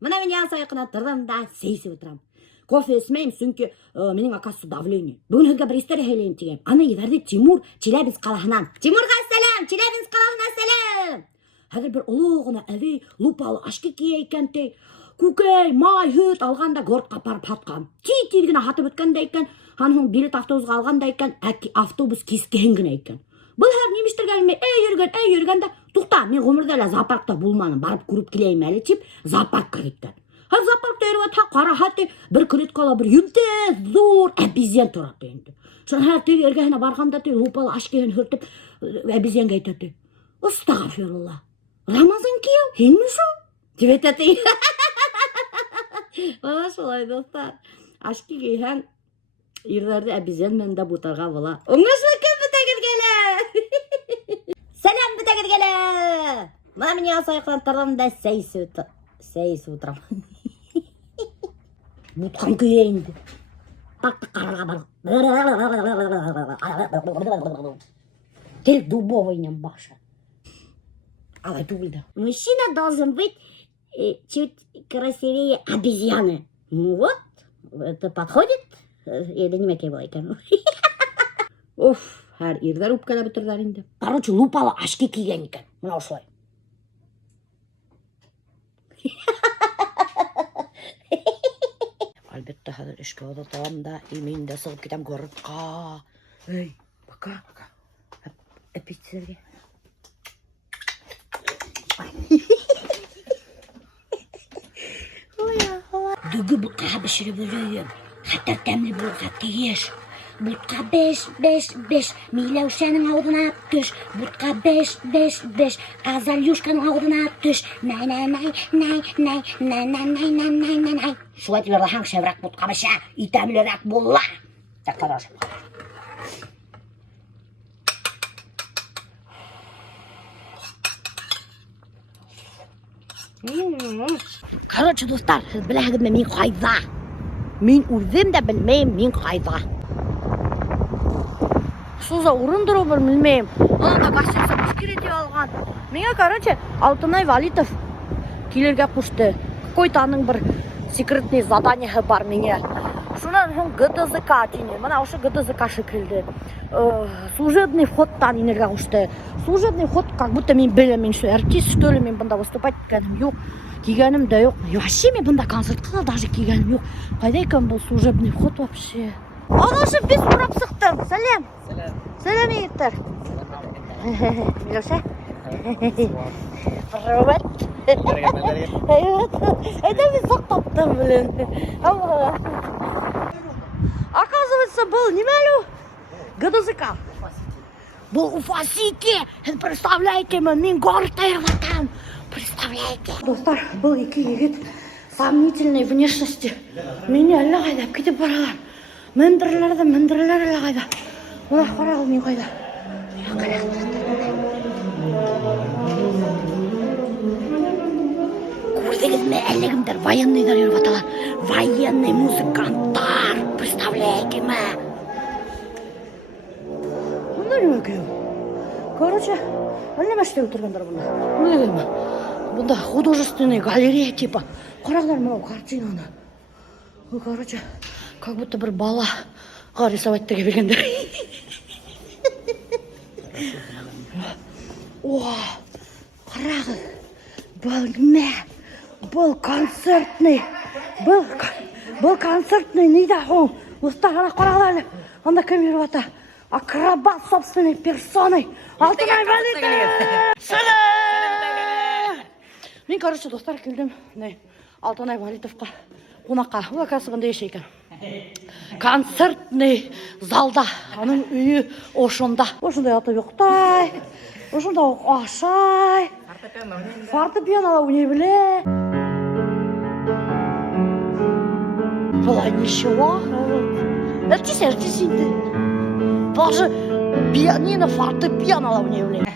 Мына мен яң сайқына тұрдым да сейсіп отырам. Кофе ісмейм, сүнкі менің акасы давление. Бүгін өзге бір история сөйлейін деген. Аны еверде Тимур Челябинск қаласынан. Тимурға сәлем, Челябинск қаласына сәлем. Әгер бір ұлығына әвей лупалы ашки кие екен тей. Көкей, май, хүт алғанда гордқа парып хатқан. Тийтілгіні хатып өткенде екен. Ханың билет автобусға алғанда екен, автобус кескенгіне екен. Бұл әр неміштер кәліме, ей жүрген да, тұқта, мен ғұмырда әлі зоопаркта болманым, барып көріп келейім әлі тип, зоопаркқа кеткен. Зоопаркта еріп ата қара хаты бір күреткала бір үнте зор әбизен тұрады енді. Шын әр тегі ергәхіне барғанда тегі лупалы ашкеген хүртіп әбизенге айтады. Астағафирулла. Рамазан кеу, хенмі шо? Деп айтады. Бана шолай достар. Ашкеге хан ерлерді әбизен мен да бұтарға бола. Оңашылы кім бітегіргелі? Сәлем бітегіргелі. Мына мен яң сайқынан тұрдым да сейсіп отырам. Бұтқан күйейінді. Бақты қараға бар. Тел дубовыйнен баша. Алай дубльда. Мужчина должен быть чуть красивее обезьяны. Ну вот, это подходит. Или не мекей болай екен. Оф, әр ердер ұпкада бітірдер енді. Короче, лупалы ашки киген екен. Мына осылай. Әлбетте хәзер эшкә оҙатам да, имейн дә сығып китәм городка. Эй, пока. Әпитсергә. Дүгі бұтқа бішіріп өлейім. Хәттәр тәмлі болға тиеш. Бұтқа 5, Миләүшәнің аудына түш. Бұтқа 5, Азалюшканың аудына түш. Най. Шулай тилерді хаң шеврак бұтқа біша, итәмлерәк болла. Тәқтар ашып. Короче, достар, сіз біләгідме мен қайда. Мен өзім де білмейм, мен қайда. Суза урындыру бір білмейм. Оны да гостиница бішкерете алған. Менге, короче, Алтынай Валитов келерге қушты. Какой-то бір секретный задание бар менге. Шунан ГДЗК дейіне. Мына ұшы ГДЗК шекілді. Служебный входтан инерге қушты. Служебный вход, как будто мен білем, мен что, артист, что ли, мен бұнда выступать кәдім жоқ. Кигенім да жоқ. Вообще мен бұнда концертқа даже кигенім жоқ. Қайда екен бұл служебный вход вообще? Анашы біз бұрап сықтым. Сәлем. Сәлем егеттер. Милеуша? Привет. Это мен сақтаптым, блин. Оказывается, был немелю ГДЗК. Был Уфа-Сити. Представляете, мен город айырватам. Представляете. Достар, был екі егет сомнительной внешности. Мені әлі қайдап кетіп баралар. Міндірлерді әлі қайда. Ола қарағыл мен қайда. Көрдіңіз ме әлігімдер военныйдар ерваталар. Военный музыканттар. Представляете ме? Бұнда не өкеу? Короче, әлі мәште өтіргендер бұнда. Бұнда художественный галерея типа. Қарағылар мынау картинаны. Короче, как будто бір балаға рисовать теге бергендер. О, қарағыл. Бұл не? Бұл концертный. Бұл концертный нейда хоң. Ұстағана қарағылар. Анда кім ервата? Акробат собственной персоной. Алтынай Валитов! Сәлем! Мен, короче, достар келдім. Алтынай Валитовқа қонаққа. Ол кәсібінде еш екен. Концертный залда. Аның үйі ошында. Ошында ятып ұйықтай. Ошында ашай. Фортепиано не біле. Солай ничего. Артист инді. Даже пианино, фортепиано не біле.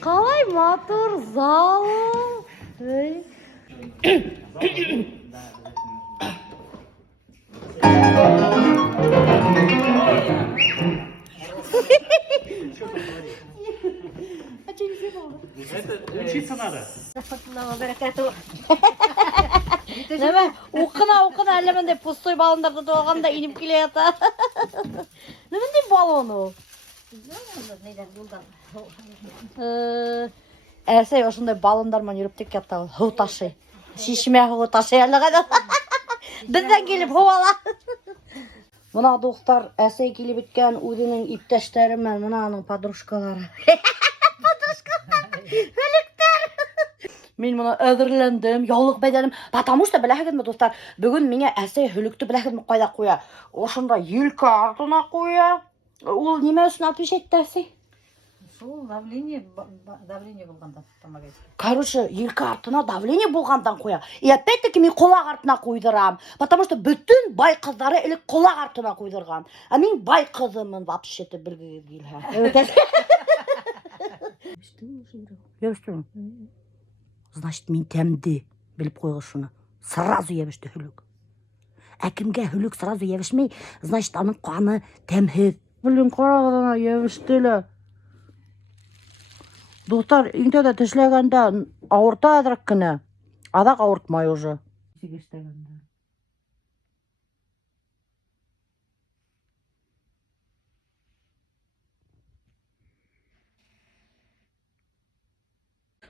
Қалай матур залым. А че не снимал? Это учиться надо. Неме, оқына әлі мендей пустой балындарды тоғанда иніп келе ята. Немендей балон ол? Әсей осындай балондармен жүріп тек ятта ол. Ху ташы. Шишме ху ташы әлі қайда. Бізден келіп ху ала. Мына достар, әсей келіп еткен өзінің иптәштері мен мынаның подружкалары. Мен мұны әзірлендім, яулық бәдәлім. Потому что біләхедім, достар, бүгін мене әсей хүлікті біләхедім қойда қоя. Ошында елкі артына қоя. Ол неме үшін алып етті әсей? Сол давление болғанда тамағайсы. Короче, елкі артына давление болғандан қоя. И опять-таки мен қолақ артына қойдырам. Потому что bütün бай қыздары әлі қолақ артына қойдырған. А мен бай қызымын, вообще-то білгі келге. Значит, мен тәмді біліп қойғы шуны. Сразу ебішті хүлік. Әкімге хүлік сразу ебішмей, значит, аның қаны тәмхіз. Білін қарағыдана ебіштілі. Достар, интеде тішлегенде ауырта әдірік кіні. Адақ ауыртмай уже.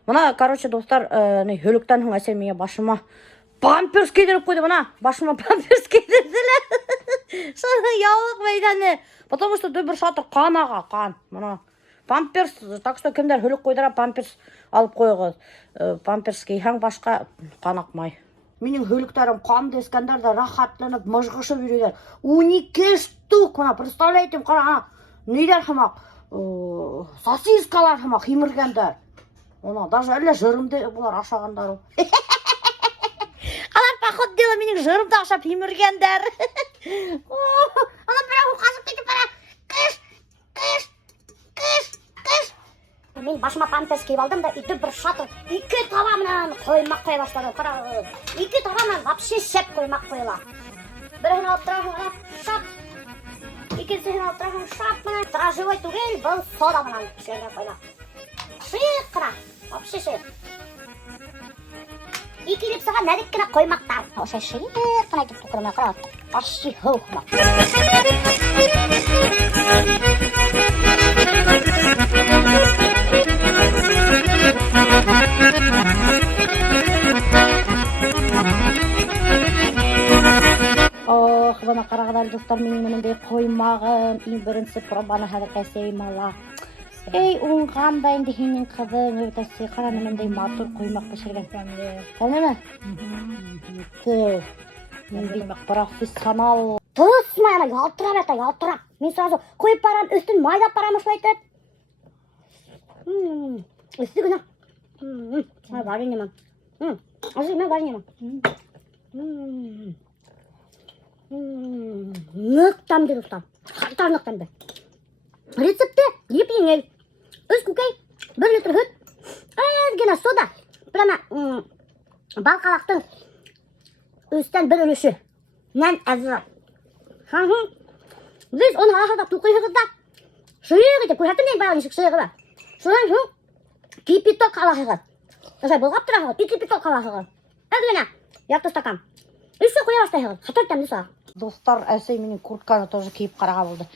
Мына, короче, достар, хүліктен хүн әсел менге башыма памперс кедіріп қойды, мына. Башыма памперс кедірділі. Шаны яулық мейданы. Потому что бір шатыр қан аға, қан. Мына. Памперс, так что кімдер хүлік қойдыра памперс алып қойғыз. Памперс кейхаң башқа қан ақмай. Менің хүліктерім қан дескендерді рахатланып, мұжғышып жүрегер. 12 штук, мына, представляйтем, қара, нейдер хамақ, сосискалар хамақ, химіргендер. Ona, даже әлі жырымды бұлар ашағандар. Қалар пақыт делі менің жырымды ашап еміргендер. Ана бірақ ол қасып кетіп бара. Кыш. Мен башыма памперс киіп алдым да, үйді бір шатыр, 2 табамынан қоймақ қоя баштады. 2 табамынан вообще шеп қоймақ қойла. Бірін алып тұрағын шап. Екіншісін алып тұрағын шап. Стражевой түгел бұл сода мұнан кішерге қойла. Шиқыра. Вообще шиқ. Екі липсаға нәдіккіні қоймақтар. Оша шиқына етіп тұқырына қырат. Аши хауқыма. Ох, бұна қарағыдар достар менің мініндей қоймағым. Ең бірінсі пробаны хәдір қәсейім ала. Ей, оңғандай енді хенің қызың, өтәсі қараны мендей матур қоймақ пішірген. Тәне ме? Мен беймақ профессионал. Тұсма, ана, ялтырап әті, ялтырап. Мен сразу қойып барам, үстін майдап барам ұшлы айтып. Үсті күні. Барын емін. Азы мен барын емін. Нық тәмді достар. Қатар нық тәмді. Рецепті еп еңел. 3 көкей, 1 литр хүт, әзгені сода, прямо балқалақтың өстен бір өліші, нән әзір. Біз оны алақада тұқиығызда, шүйіғы деп, көрсәттім ең баяғы нешік шүйіғы ба. Содан кипиток алақығы. Осай болғап тұрағығы, 2 кипиток алақығы. Әзгені, ярты стакан. Үші қоя бастайығы, қатар тәмді саға. Достар, әсей менің куртканы тоже кейіп қараға болды.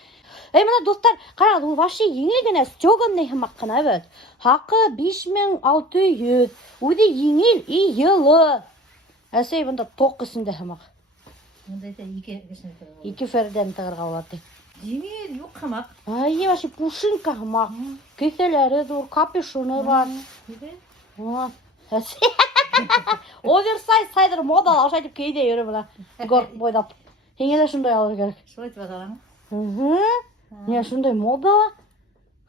Ей, мына достар, қарағыз, ол ваше еңілгіне стёгынный хымақ қына бөт. Хақы 5600, өде еңіл и елы. Әсей, бұнда тоқ ісінде хымақ. Мұнда ете 2 кешіне тұрға. 2 ферден тұғырға олады. Еңіл, жоқ қымақ. Ай, ваше пушинка хымақ. Кеселері дұр, капюшоны бар. Әсей, оверсайз сайдыр модал, ашайтып кейде ері бұна. Гор бойдап. Еңелі шындай алыр керек. Сол айтып аталаң? Не, шындай мода.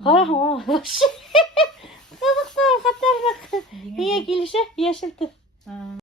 Қарағым, вообще. Қызықтар, қатарлық. Ене келіші, ешілті.